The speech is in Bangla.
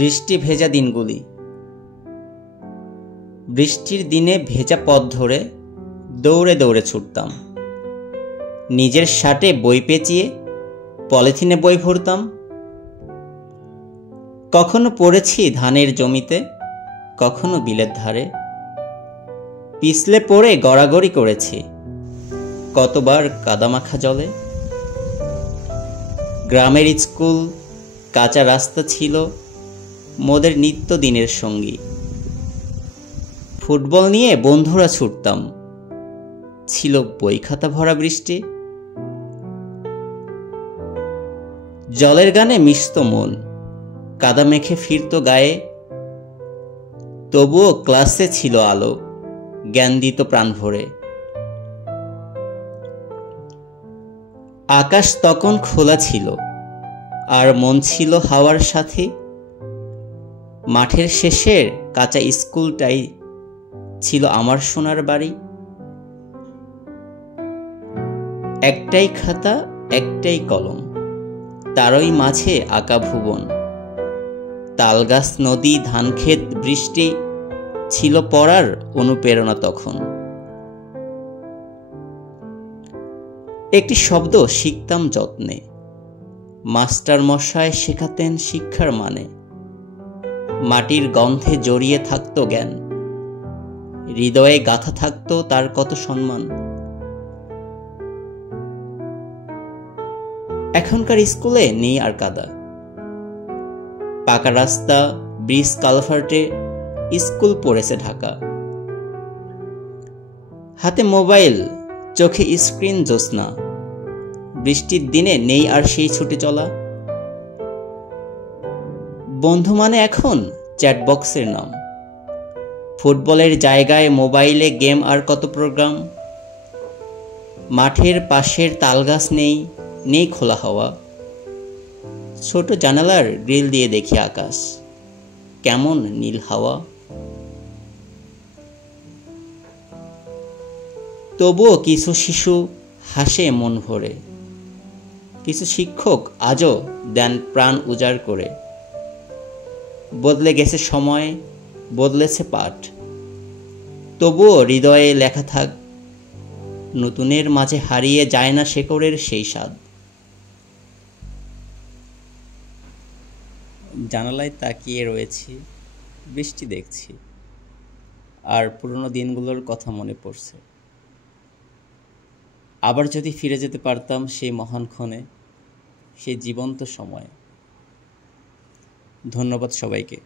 বৃষ্টি ভেজা দিনগুলি। বৃষ্টির দিনে ভেজা পথ ধরে দৌড়ে দৌড়ে ছুটতাম। নিজের শার্টে বই পেঁচিয়ে পলিথিনে বই ভরতাম। কখনো পড়েছি ধানের জমিতে, কখনো বিলের ধারে। পিছলে পড়ে গড়াগড়ি করেছি, কতবার কাদামাখা জলে। গ্রামের স্কুল, কাঁচা রাস্তা ছিল মোদের নিত্যদিনের সঙ্গী। ফুটবল নিয়ে বন্ধুরা ছুটতাম, ছিল বই খাতা ভরা বৃষ্টি। জলের গানে মিশত মন, কাদা মেখে ফিরত গায়ে। তবুও ক্লাসে ছিল আলো, জ্ঞান দিত প্রাণ ভরে। আকাশ তখন খোলা ছিল, আর মন ছিল হাওয়ার সাথে। মাঠের শেষের কাঁচা স্কুলটাই ছিল আমার সোনার বাড়ি। একটাই খাতা, একটাই কলম, তারই মাঝে আঁকা ভুবন। তালগাছ, নদী, ধানক্ষেত, বৃষ্টি ছিল পড়ার অনুপ্রেরণা তখন। একটি শব্দ শিখতাম যত্নে, মাস্টার মশাই শেখাতেন শিক্ষার মানে। মাটির গন্ধে জড়িয়ে থাকত জ্ঞান, হৃদয়ে গাথা থাকত তার কত সম্মান। এখনকার স্কুলে নেই আর কাদা, পাকা রাস্তা, ব্রিজ, কালভার্টে স্কুল পড়েছে ঢাকা। হাতে মোবাইল, চোখে স্ক্রিন, জ্যোৎস্না। বৃষ্টির দিনে নেই আর সেই ছুটে চলা। বন্ধু মানে এখন চ্যাটবক্সের নাম। ফুটবলের জায়গায় মোবাইলে গেম আর কত প্রোগ্রাম। মাঠের পাশের তালগাছ নেই, নেই খোলা হাওয়া। ছোট জানালার গ্রিল দিয়ে দেখি আকাশ, কেমন নীল হাওয়া। তবুও কিছু শিশু হাসে মন ভরে, কিছু শিক্ষক আজও দেন প্রাণ উজাড় করে। বদলে গেছে সময়, বদলেছে পাঠ, তবুও হৃদয়ে লেখা থাক, নতুনের মাঝে হারিয়ে যায় না শেকড়ের সেই স্বাদ। জানালায় তাকিয়ে রয়েছি, বৃষ্টি দেখছি, আর পুরনো দিনগুলোর কথা মনে পড়ছে। আবার যদি ফিরে যেতে পারতাম সেই মহান ক্ষণে, সেই জীবন্ত সময়ে। ধন্যবাদ সবাইকে।